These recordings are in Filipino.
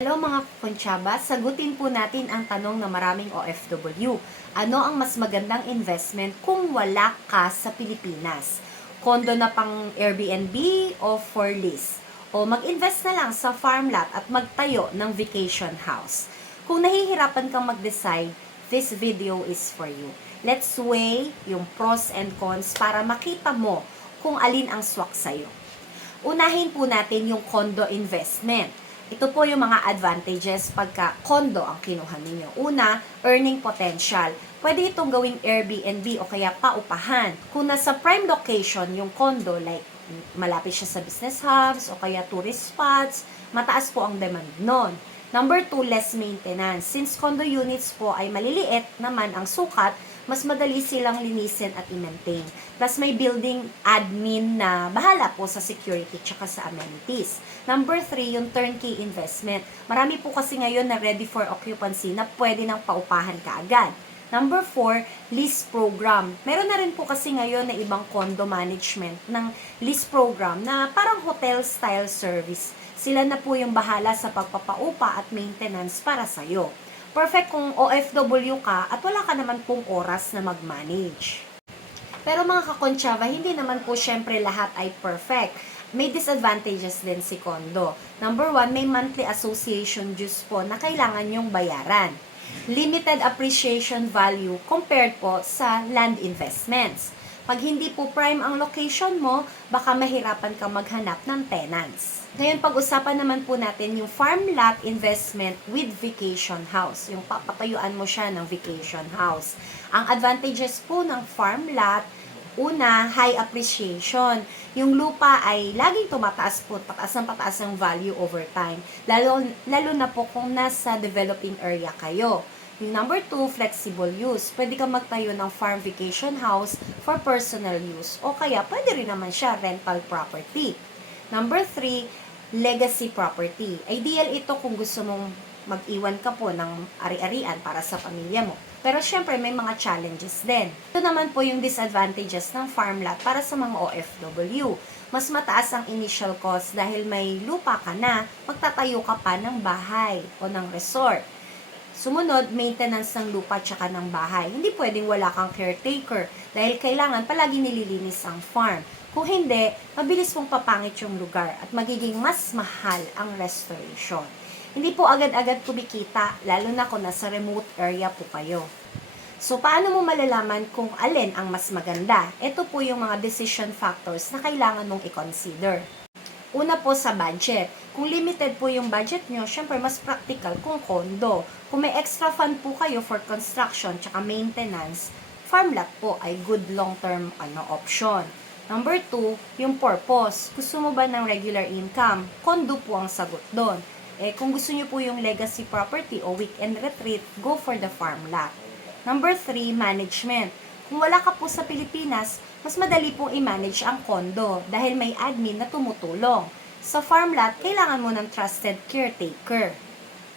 Hello mga konsyaba, sagutin po natin ang tanong ng maraming OFW. Ano ang mas magandang investment kung wala ka sa Pilipinas? Kondo na pang Airbnb o for lease? O mag-invest na lang sa farm lot at magtayo ng vacation house? Kung nahihirapan kang mag-decide, this video is for you. Let's weigh yung pros and cons para makita mo kung alin ang swak sa'yo. Unahin po natin yung condo investment. Ito po yung mga advantages pagka condo ang kinuha ninyo. Una, earning potential. Pwede itong gawing Airbnb o kaya paupahan. Kung nasa prime location yung condo, like malapit siya sa business hubs o kaya tourist spots, mataas po ang demand nun. Number 2, less maintenance. Since condo units po ay maliliit naman ang sukat, mas madali silang linisin at i-maintain. Plus may building admin na bahala po sa security tsaka sa amenities. Number 3, yung turnkey investment. Marami po kasi ngayon na ready for occupancy na pwede nang paupahan kaagad. Number 4, lease program. Meron na rin po kasi ngayon na ibang condo management ng lease program na parang hotel style service. Sila na po yung bahala sa pagpapaupa at maintenance para sa'yo. Perfect kung OFW ka at wala ka naman pong oras na mag-manage. Pero mga kakonsyaba, hindi naman po syempre lahat ay perfect. May disadvantages din si condo. Number 1, may monthly association dues po na kailangan yung bayaran. Limited appreciation value compared po sa land investments. Pag hindi po prime ang location mo, baka mahirapan kang maghanap ng tenants. Ngayon, pag-usapan naman po natin yung farm lot investment with vacation house. Yung papatayuan mo siya ng vacation house. Ang advantages po ng farm lot, una, high appreciation. Yung lupa ay laging tumataas po, pataas ng value over time. Lalo na po kung nasa developing area kayo. Yung number 2, flexible use. Pwede kang magtayo ng farm vacation house for personal use. O kaya, pwede rin naman siya rental property. Number 3, legacy property. Ideal ito kung gusto mong mag-iwan ka po ng ari-arian para sa pamilya mo. Pero syempre, may mga challenges din. Ito naman po yung disadvantages ng farm lot para sa mga OFW. Mas mataas ang initial cost dahil may lupa ka na, magtatayo ka pa ng bahay o ng resort. Sumunod, maintenance ng lupa tsaka ng bahay. Hindi pwedeng wala kang caretaker dahil kailangan palagi nililinis ang farm. Kung hindi, mabilis mong papangit yung lugar at magiging mas mahal ang restoration. Hindi po agad-agad kumikita, lalo na kung nasa remote area po kayo. So, paano mo malalaman kung alin ang mas maganda? Ito po yung mga decision factors na kailangan mong i-consider. Una po sa budget. Kung limited po yung budget nyo, syempre mas practical kung condo. Kung may extra fund po kayo for construction tsaka maintenance, farm lot po ay good long-term option. Number 2, yung purpose. Gusto mo ba ng regular income? Condo po ang sagot doon. Kung gusto nyo po yung legacy property o weekend retreat, go for the farm lot. Number 3, management. Kung wala ka po sa Pilipinas, mas madali pong i-manage ang condo dahil may admin na tumutulong. Sa farm lot, kailangan mo ng trusted caretaker.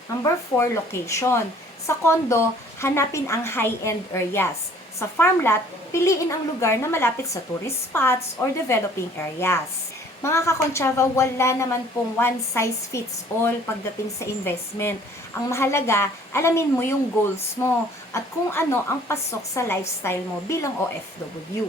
Number 4, location. Sa condo, hanapin ang high-end areas. Sa farm lot, piliin ang lugar na malapit sa tourist spots or developing areas. Mga kakonsyaba, wala naman pong one size fits all pagdating sa investment. Ang mahalaga, alamin mo yung goals mo at kung ano ang pasok sa lifestyle mo bilang OFW.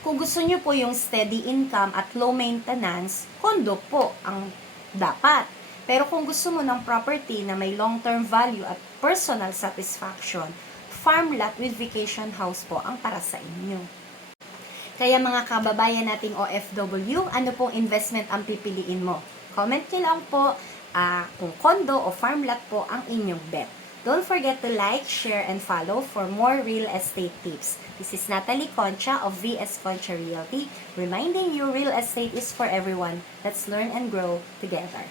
Kung gusto nyo po yung steady income at low maintenance, condo po ang dapat. Pero kung gusto mo ng property na may long-term value at personal satisfaction, farm lot with vacation house po ang para sa inyo. Kaya mga kababayan nating OFW, ano pong investment ang pipiliin mo? Comment nyo lang po kung condo o farm lot po ang inyong bet. Don't forget to like, share, and follow for more real estate tips. This is Natalie Concha of VS Concha Realty, reminding you real estate is for everyone. Let's learn and grow together.